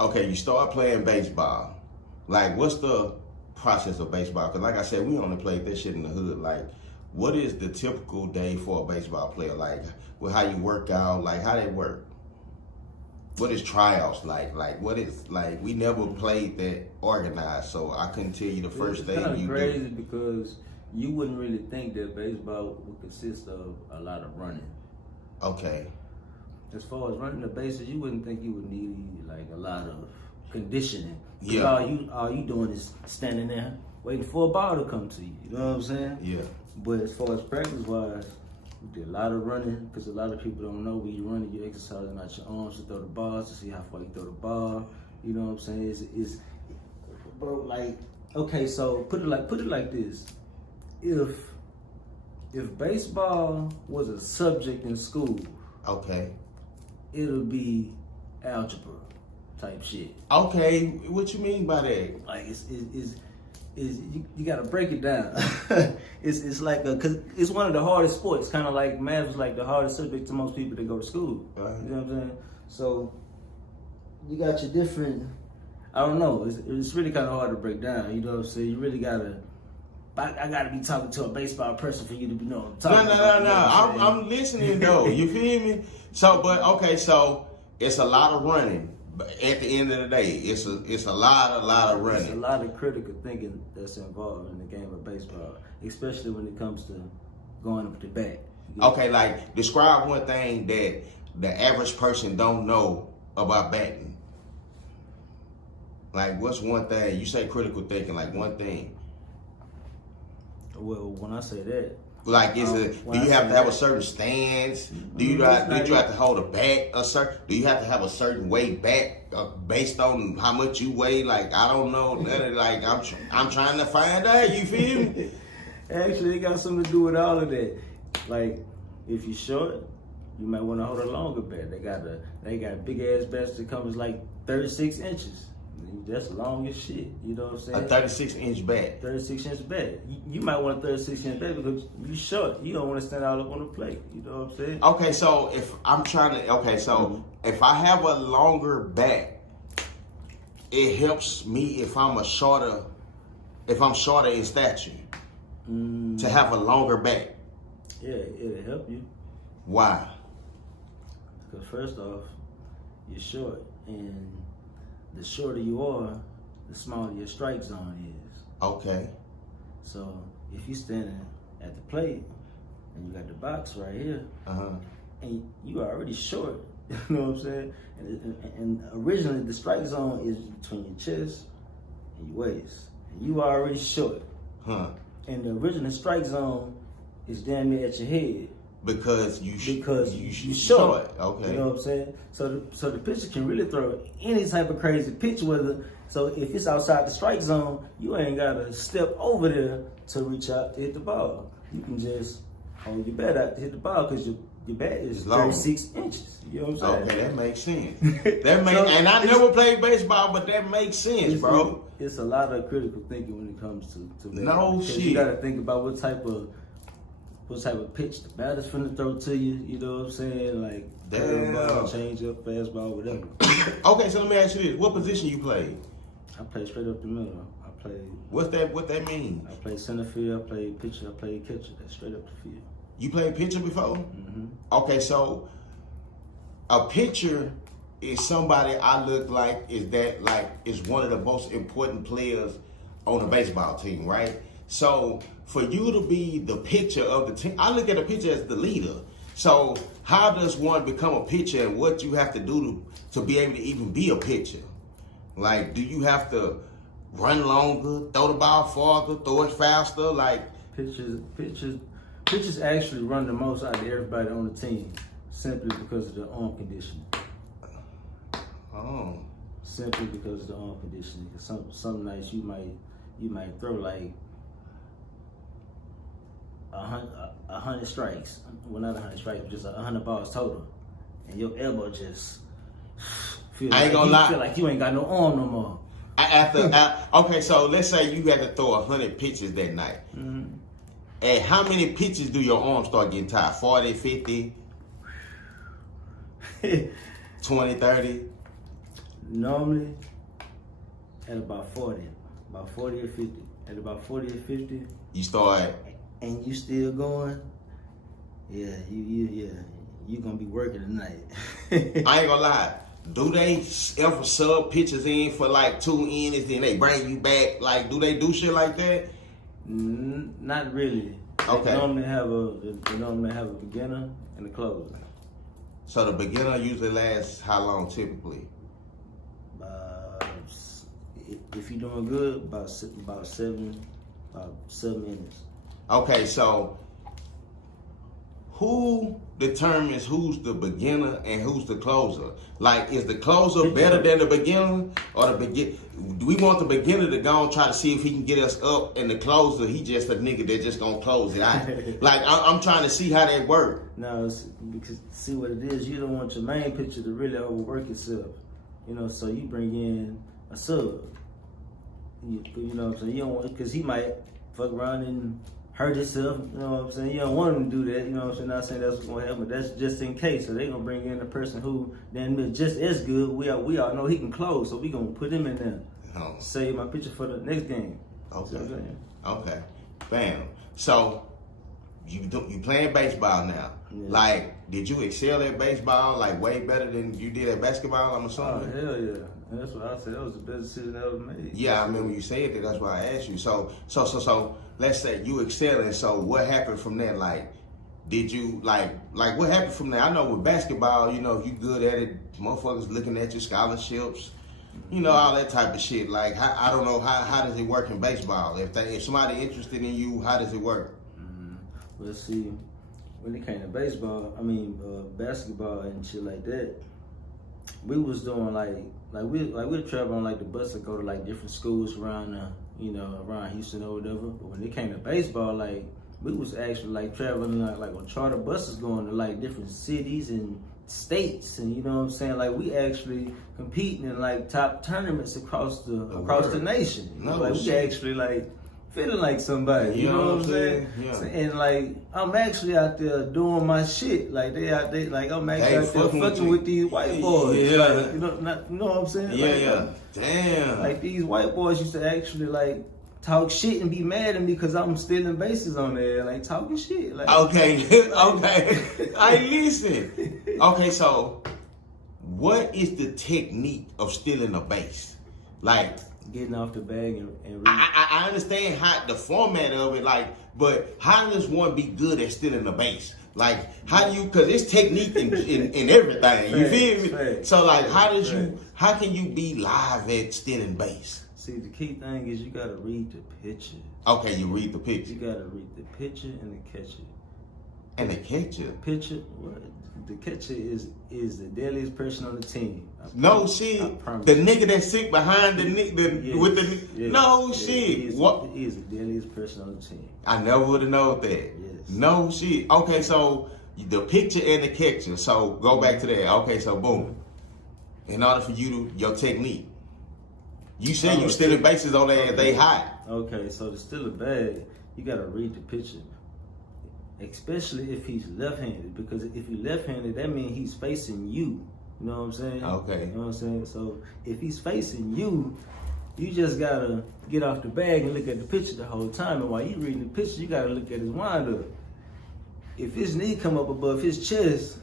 Okay, you start playing baseball. Like, what's the process of baseball? Because like I said, we only played that shit in the hood. Like, what is the typical day for a baseball player? Like, with how you work out, like how they work? What is tryouts like? Like, what is, like, we never played that organized, so I couldn't tell you the first thing you do. It's kind of crazy do. because you wouldn't really think that baseball would consist of a lot of running. Okay. As far as running the bases, you wouldn't think you would need like a lot of conditioning. Yeah. All you doing is standing there waiting for a ball to come to you. You know what I'm saying? Yeah. But as far as practice wise, we did a lot of running because a lot of people don't know when you're running, you're exercising out your arms to throw the balls to see how far you throw the ball. You know what I'm saying? It's bro, like, okay, so put it like this. If baseball was a subject in school, okay, it'll be algebra type shit. Okay, what you mean by that? Like you gotta break it down. it's like cause it's one of the hardest sports. Kind of like math is like the hardest subject to most people that go to school. Right. You know what I'm saying? So you got your different. I don't know. It's really kind of hard to break down. You know what I'm saying? You really gotta. I gotta be talking to a baseball person for you to be knowing. No. I'm listening though. You feel me? So, but okay, so it's a lot of running. But at the end of the day, it's a lot of running. There's a lot of critical thinking that's involved in the game of baseball, especially when it comes to going up the bat. Okay, like describe one thing that the average person don't know about batting. Like, what's one thing? You say critical thinking, like one thing. Well, when I say that, like, do you have to have a certain stance? Do you have to hold a bat a certain? Do you have to have a certain weight back based on how much you weigh? Like, I don't know. Like, I'm trying to find out. You feel me? Actually, it got something to do with all of that. Like, if you're short, you might want to hold a longer bat. They got big ass bats that comes like 36 inches. That's long as shit. You know what I'm saying? A 36-inch bat. 36-inch bat. You might want a 36-inch bat because you short. You don't want to stand all up on the plate. You know what I'm saying? Okay, so if I'm trying to, if I have a longer bat, it helps me if I'm shorter in stature, to have a longer bat. Yeah, it'll help you. Why? Because first off, you're short, and the shorter you are, the smaller your strike zone is. Okay. So if you're standing at the plate and you got the box right here, and you are already short, you know what I'm saying? And originally the strike zone is between your chest and your waist, and you are already short. And the original strike zone is damn near at your head. Because you short. Okay. You know what I'm saying? So the pitcher can really throw any type of crazy pitch so if it's outside the strike zone, you ain't gotta step over there to reach out to hit the ball. You can just hold your bat out to hit the ball because your bat is 36 inches. You know what I'm saying? Okay, that makes sense. And I never played baseball, but that makes sense, bro. It's a lot of critical thinking when it comes to baseball. No shit. You gotta think about what type of pitch the batter's finna throw to you, you know what I'm saying? Like, curveball, change up, fastball, whatever. Okay, so let me ask you this. What position you played? I played straight up the middle. What that mean? I played center field, I played pitcher, I played catcher. That's straight up the field. You played pitcher before? Mm-hmm. Okay, so a pitcher is somebody I look like is one of the most important players on the baseball team, right? So for you to be the pitcher of the team, I look at a pitcher as the leader. So how does one become a pitcher, and what you have to do to be able to even be a pitcher? Like, do you have to run longer, throw the ball farther, throw it faster? Like, pitchers actually run the most out of everybody on the team, simply because of the arm conditioning. Oh. Simply because of the arm conditioning. Some nights you might throw like 100 strikes. Well, not 100 strikes, just 100 balls total, and your elbow just feel like you ain't got no arm no more. Okay, so let's say you had to throw 100 pitches that night. Mm-hmm. And how many pitches do your arms start getting tired? 40, 50, 20, 30? Normally, at about 40 or 50. At about 40 or 50. You start. And you still going, you gonna be working tonight. I ain't gonna lie. Do they ever sub pictures in for like 2 innings, then they bring you back? Like, do they do shit like that? Not really. Okay. They normally have a beginner and a closer. So the beginner usually lasts how long typically? If you're doing good, about 7 minutes. Okay, so who determines who's the beginner and who's the closer? Like, is the closer better than the beginner, or do we want the beginner to go and try to see if he can get us up, and the closer, he just a nigga that just gonna close it out? Like, I'm trying to see how that work. No, it's because see what it is. You don't want your main pitcher to really overwork itself, so you bring in a sub. You know what I'm saying? You don't want, because he might fuck around and hurt himself. You know what I'm saying? You don't want him to do that. You know what I'm saying? Not saying that's what's gonna happen, but that's just in case. So they gonna bring in a person who then is just as good. We all know he can close, so we gonna put him in there. Oh. Save my pitcher for the next game. Okay. Okay. Bam. So you playing baseball now. Yeah. Like, did you excel at baseball like way better than you did at basketball? I'm assuming. Oh, hell yeah. That's what I said. That was the best decision I ever made. Yeah, I remember you said that. That's why I asked you. So let's say you excelling. So what happened from there? Like, did you like what happened from there? I know with basketball, if you good at it, motherfuckers looking at your scholarships, all that type of shit. Like, I don't know how does it work in baseball? If somebody interested in you, how does it work? Well, see, when it came to basketball and shit like that, we was doing we'd travel on the bus and go to different schools around around Houston or whatever. But when it came to baseball, we was actually traveling on charter buses going to different cities and states, and you know what I'm saying. We actually competing in top tournaments across the nation. We actually feeling like somebody, you know what I'm saying? Yeah. And I'm actually out there doing my shit. They out there, I'm actually out there fucking with these white boys. Yeah. You know what I'm saying? Yeah, Damn. These white boys used to actually talk shit and be mad at me because I'm stealing bases on there, talking shit. Okay. I listen. Okay, so what is the technique of stealing a base? Getting off the bag and I understand how the format of it, but how does one be good at stealing the base? How do you? Because it's technique in everything. You feel me? Facts. So how can you be live at stealing base? See, the key thing is you gotta read the picture. Okay, you read the picture. You gotta read the picture and the catcher. And the catcher? The pitcher, what? The catcher is the deadliest person on the team. No shit. The nigga that sit behind the nigga with the no shit. He is the deadliest person on the team. I never would have known that. Yes. No shit. Okay, so the picture and the catcher. So go back to that. Okay, so boom. In order for you to your technique, you said you stealing bases on there. They hot. Okay, so to steal a bag, you gotta read the picture. Especially if he's left-handed, because if he's left-handed, that means he's facing you. You know what I'm saying? Okay. You know what I'm saying? So if he's facing you, you just gotta get off the bag and look at the picture the whole time. And while you reading the picture, you gotta look at his wind-up. If his knee come up above his chest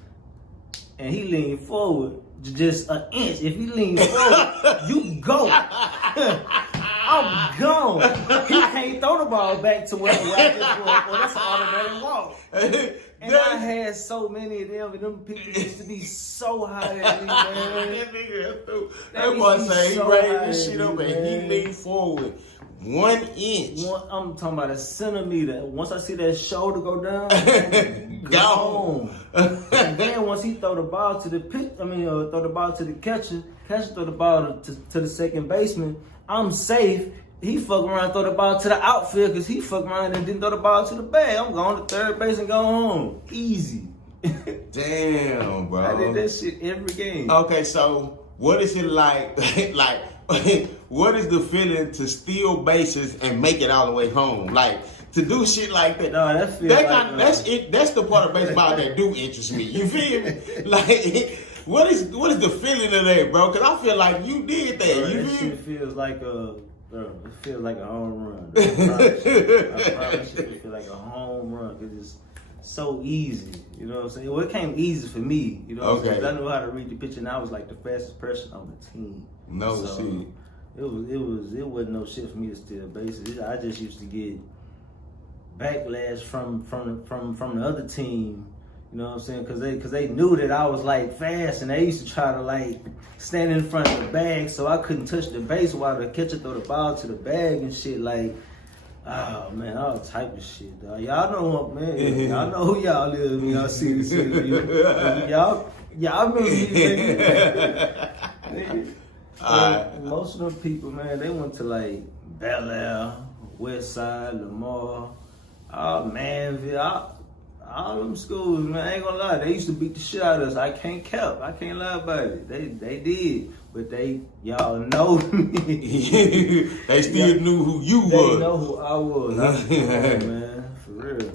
and he lean forward just an inch, if he lean forward, you go. I'm gone. He can't throw the ball back to where I just was. Well, that's an automatic walk. And I had so many of them, and them pictures used to be so high at me, man. That boy say he raised this shit up and he leaned forward 1 inch. I'm talking about a centimeter. Once I see that shoulder go down, gone. And then once he throw the ball to the throw the ball to the catcher throw the ball to the second baseman, I'm safe. He fuck around and throw the ball to the outfield because he fuck around and didn't throw the ball to the bag. I'm going to third base and go home. Easy. Damn, bro. I did that shit every game. Okay, so what is it like? What is the feeling to steal bases and make it all the way home? To do shit like that. No, that's it. That's the part of baseball that do interest me. You feel me? What is the feeling of that, bro? Cause I feel like you did that. Bro, You that feel? shit feels like it feels like a home run. I promise you, it feels like a home run because it's so easy. You know what I'm saying? Well, it came easy for me. You know what I'm saying? 'Cause I knew how to read the pitch, and I was like the fastest person on the team. No so shit. It wasn't no shit for me to steal bases. I just used to get backlash from the other team. You know what I'm saying? Because they knew that I was like fast, and they used to try to like stand in front of the bag so I couldn't touch the base while the catcher throw the ball to the bag and shit. Like, oh man, all type of shit, dog. Y'all know what, man. Y'all know who y'all is when y'all see this shit. Y'all remember me, nigga. Most of them people, man, they went to like Bel Air, West Side, Lamar, Manville, all them schools, man. I ain't gonna lie, they used to beat the shit out of us. I can't lie about it. They did, but y'all know me. They still knew who you They was. know who I was. I was man, for real.